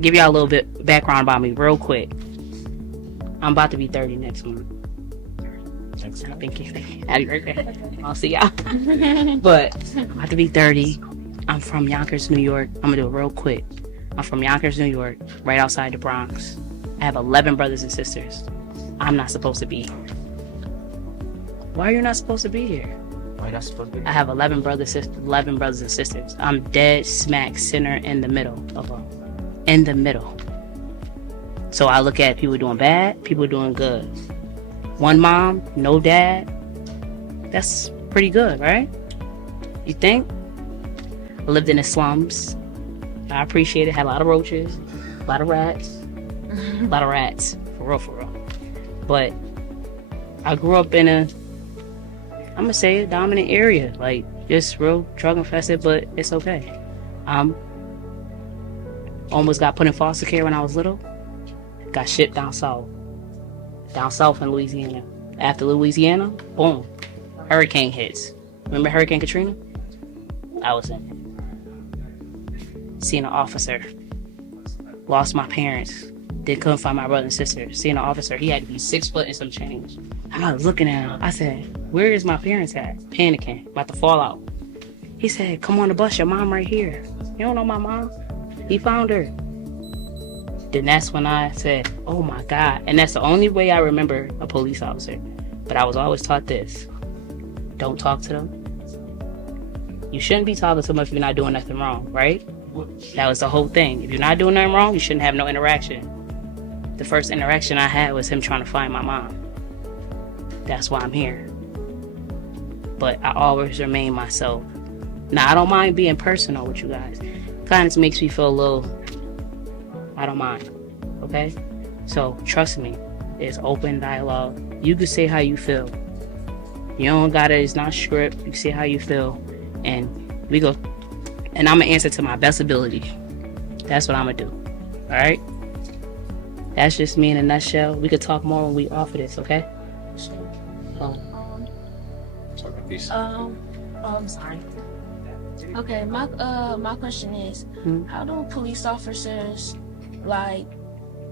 give y'all a little bit background about me real quick. I'm about to be 30 next month. Thank you. Happy birthday. I'll see y'all. But I'm about to be 30. I'm from Yonkers, New York. I'm gonna do it real quick. I'm from Yonkers, New York, right outside the Bronx. I have 11 brothers and sisters. I'm not supposed to be here. Why are you not supposed to be here? Why not supposed to be? I have 11 brothers and sisters. I'm dead smack center in the middle of them. In the middle. So I look at people doing bad, people doing good. One mom, no dad. That's pretty good, right? You think? I lived in the slums. I appreciate it. Had a lot of roaches, a lot of rats. A lot of rats. For real. But I grew up in a, I'm gonna say, a dominant area. Like, just real drug infested, but it's okay. Almost got put in foster care when I was little. Got shipped down south. Down south in Louisiana. After Louisiana, boom, hurricane hits. Remember Hurricane Katrina? I was in it. Seeing an officer. Lost my parents. Couldn't find my brother and sister. Seeing an officer, he had to be 6 foot and some change. I was looking at him. I said, where is my parents at? Panicking, about to fall out. He said, come on the bus, your mom right here. You don't know my mom? He found her. Then that's when I said, oh my God. And that's the only way I remember a police officer. But I was always taught this. Don't talk to them. You shouldn't be talking to them if you're not doing nothing wrong, right? That was the whole thing. If you're not doing nothing wrong, you shouldn't have no interaction. The first interaction I had was him trying to find my mom. That's why I'm here. But I always remain myself. Now, I don't mind being personal with you guys. Kind of makes me feel a little, I don't mind, okay? So, trust me, it's open dialogue. You can say how you feel. You don't gotta, it's not script. You can say how you feel. And we go, and I'm gonna answer to my best ability. That's what I'm gonna do, all right? That's just me in a nutshell. We could talk more when we off of this, okay? I'm sorry. Okay, my question is, how do police officers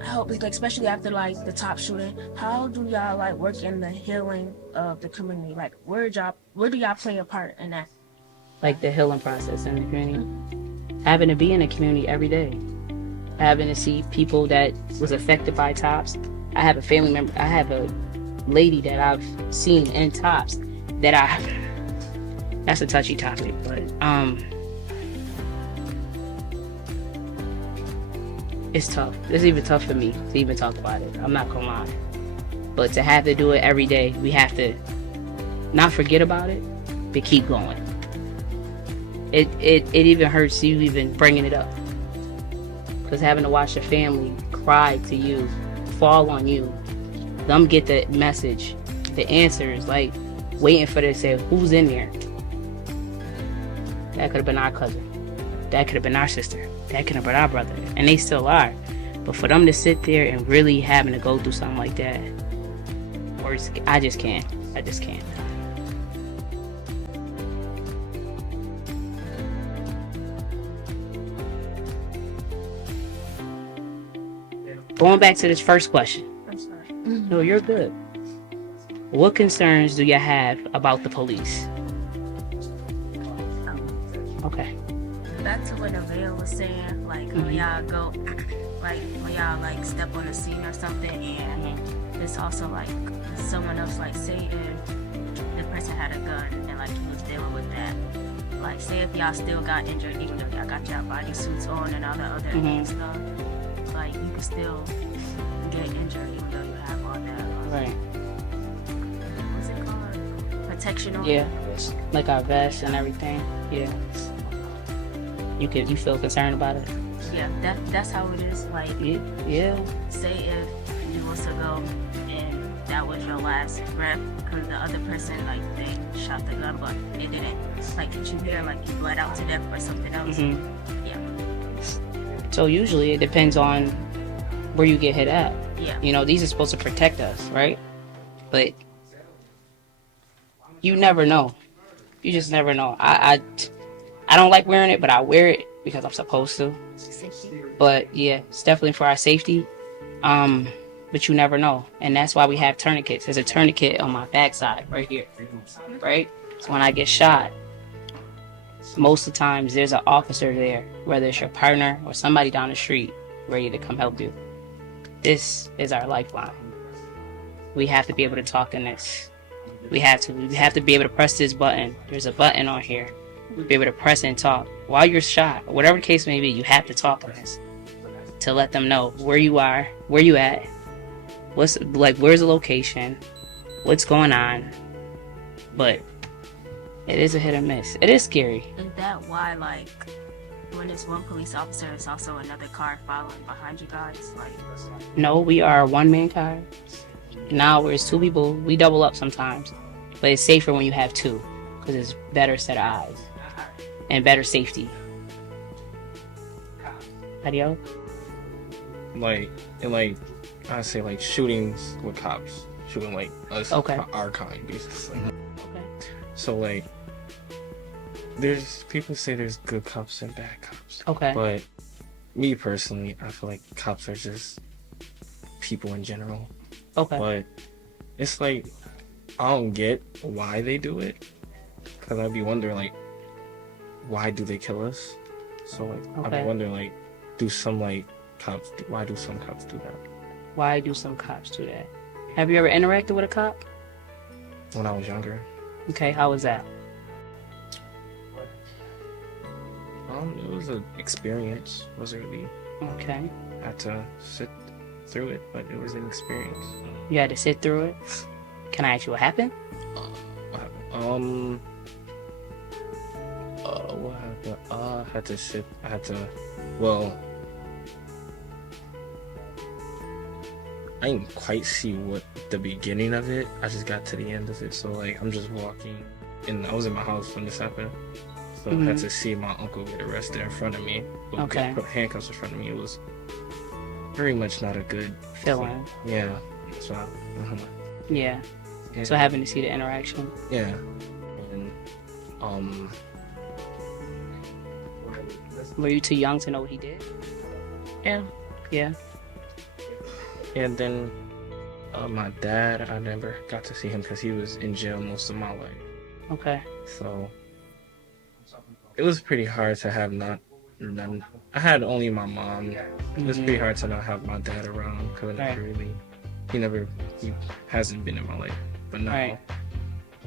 help, like, especially after like the top shooting? How do y'all like work in the healing of the community? Like, where do y'all play a part in that? Like the healing process in the community, having to be in the community every day, having to see people that was affected by tops. I have a family member. I have a lady that I've seen in tops that that's a touchy topic, but it's tough. It's even tough for me to even talk about it. I'm not gonna lie. But to have to do it every day, we have to not forget about it, but keep going. It even hurts you even bringing it up. Because having to watch your family cry to you, fall on you, them get the message, the answers, like waiting for them to say, who's in there? That could have been our cousin. That could have been our sister. That could have been our brother. And they still are. But for them to sit there and really having to go through something like that, I just can't. I just can't. Going back to this first question. I'm sorry. No, you're good. What concerns do you have about the police? Okay. Back to what Avale was saying, like when y'all go, like when y'all like step on the scene or something, and it's also like someone else, like say if the person had a gun and like he was dealing with that, like say if y'all still got injured, even though y'all got y'all bodysuits on and all that other stuff, like you can still get injured even though you have all that. Right. What's it called? Protection on. Yeah. Like our vests and everything. Yeah. You feel concerned about it? Yeah, that's how it is. Like, yeah. Say if you was to go and that was your last breath, because the other person, like, they shot the gun, but it didn't. Like, did you hear, like, you bled out to death or something else? Yeah. So usually it depends on where you get hit at. Yeah. You know, these are supposed to protect us, right? But you never know. You just never know. I don't like wearing it, but I wear it because I'm supposed to. Safety. But yeah, it's definitely for our safety. But you never know. And that's why we have tourniquets. There's a tourniquet on my backside right here. Right? So when I get shot, most of the times there's an officer there, whether it's your partner or somebody down the street ready to come help you. This is our lifeline. We have to be able to talk in this. We have to be able to press this button. There's a button on here. Be able to press and talk. While you're shot, whatever the case may be, you have to talk on this to let them know where you are, where you at, where's the location, what's going on. But it is a hit or miss. It is scary. Is that why, like, when it's one police officer, it's also another car following behind you guys? Like, No, we are a one-man car. Now where it's two people, we double up sometimes. But it's safer when you have two, because it's better set of eyes and better safety. Adios? I say like shootings with cops, shooting like us, Okay. our kind, basically. Okay. So like, there's people say there's good cops and bad cops. Okay. But me personally, I feel like cops are just people in general. Okay. But it's like, I don't get why they do it, because I'd be wondering like, why do they kill us? So like, I'd Okay. be wondering like, why do some cops do that? Why do some cops do that? Have you ever interacted with a cop? When I was younger, Okay, how was that? it was an experience. Wasn't really Okay. had to sit through it, but it was an experience. You had to sit through it? Can I ask you what happened? What happened? What happened? I didn't quite see what the beginning of it. I just got to the end of it. So like, I'm just walking, and I was in my house when this happened. So I had to see my uncle get arrested in front of me. Okay. Put handcuffs in front of me. It was very much not a good Feeling. Yeah. So, Yeah. yeah. So having to see the interaction. Yeah. And Were you too young to know what he did? yeah. Yeah. And then my dad, I never got to see him because he was in jail most of my life. Okay. So it was pretty hard to have none. I had only my mom. It was pretty hard to not have my dad around because he hasn't been in my life. But now Right.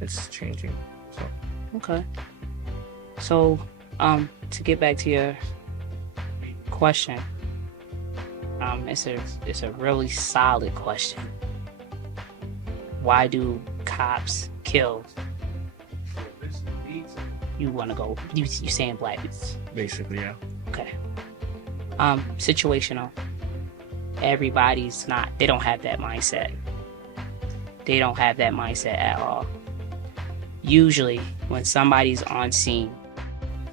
it's changing. So Okay. So, to get back to your question, it's a really solid question. Why do cops kill? You want to go? You saying black people? basically, yeah. Okay. Situational. Everybody's not. They don't have that mindset. They don't have that mindset at all. Usually, when somebody's on scene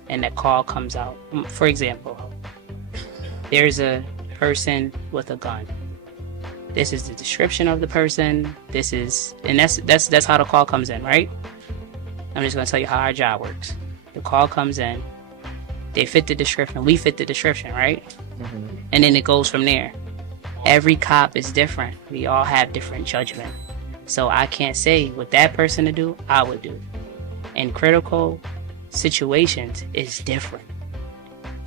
and the call comes out, for example, there's a person with a gun. This is the description of the person. That's how the call comes in, right? I'm just gonna tell you how our job works. The call comes in. They fit the description. We fit the description, right? And then it goes from there. Every cop is different. We all have different judgment. So I can't say what that person to do, I would do. In critical situations, it's different.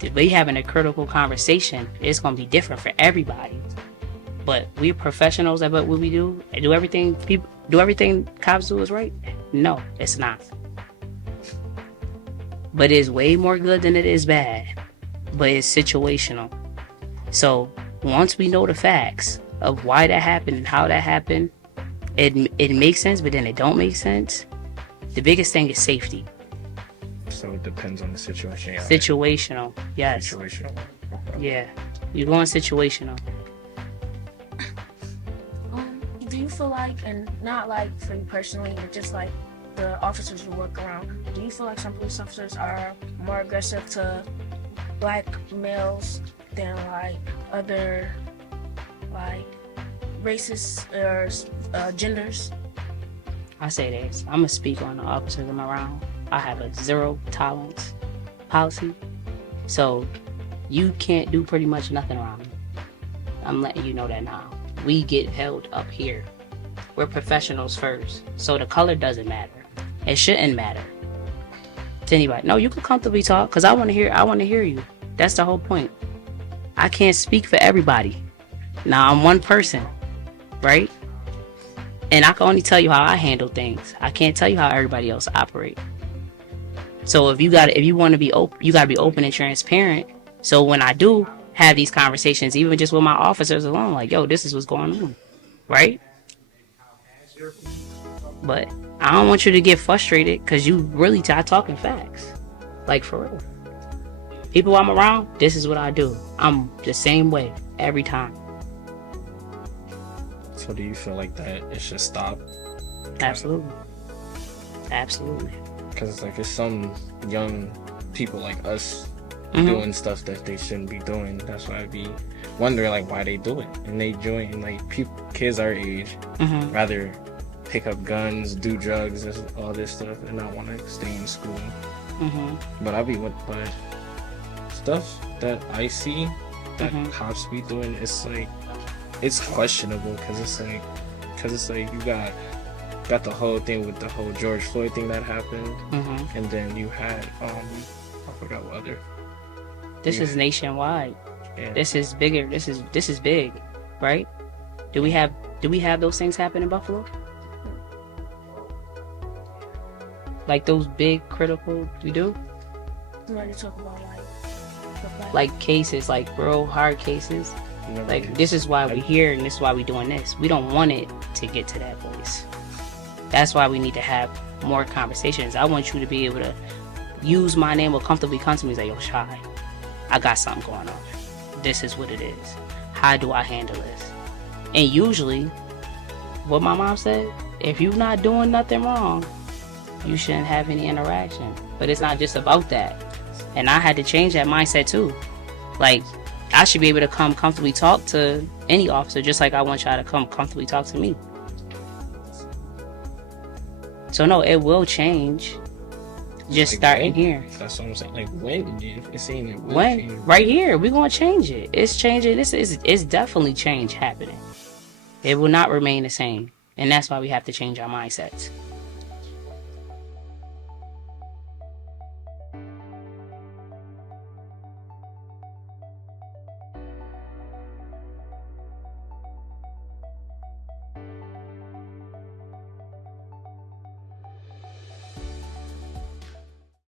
If we having a critical conversation, it's gonna be different for everybody. But we're professionals at what we do. Do everything cops do is right? No, it's not. But it's way more good than it is bad. But it's situational. So once we know the facts of why that happened and how that happened, it makes sense, but then it don't make sense. The biggest thing is safety. So it depends on the situation. Yeah. Situational, yes. Situational. Yeah, you're going situational. do you feel like, and not like for you personally, but just like the officers you work around, do you feel like some police officers are more aggressive to black males than like other like races or genders? I say this. I'm gonna speak on the officers I'm around. I have a zero tolerance policy. So you can't do pretty much nothing around me. I'm letting you know that now. We get held up here. We're professionals first. So the color doesn't matter. It shouldn't matter to anybody. No, you can comfortably talk because I want to hear you. That's the whole point. I can't speak for everybody. Now I'm one person, right? And I can only tell you how I handle things. I can't tell you how everybody else operate. So if you want to be open, you got to be open and transparent. So when I do have these conversations, even just with my officers alone, like, yo, this is what's going on, right? But I don't want you to get frustrated because you really talking facts. Like, for real. People I'm around, this is what I do. I'm the same way every time. So do you feel like that it should stop? Absolutely. Absolutely. Because like it's some young people like us doing stuff that they shouldn't be doing. That's why I be wondering like why they do it. And they join like kids our age rather pick up guns, do drugs, all this stuff, and not want to stay in school. But but stuff that I see that cops be doing, it's questionable because it's like you got the whole thing with the whole George Floyd thing that happened, and then you had I forgot what other. This is nationwide. Yeah. This is bigger. This is big, right? Do we have those things happen in Buffalo? Like those big critical, we do? When you talk about like cases, like real hard cases. Like this is why we're here and this is why we're doing this. We don't want it to get to that place. That's why we need to have more conversations. I want you to be able to use my name or comfortably come to me and say, yo, Shy, I got something going on. This is what it is. How do I handle this? And usually, what my mom said, if you're not doing nothing wrong, you shouldn't have any interaction. But it's not just about that. And I had to change that mindset too. Like, I should be able to come comfortably talk to any officer just like I want y'all to come comfortably talk to me. So no, it will change. Just like starting when? Here. That's what I'm saying. Like when? It's saying it will When? change. Right here. We're going to change it. It's changing. It's definitely change happening. It will not remain the same. And that's why we have to change our mindsets.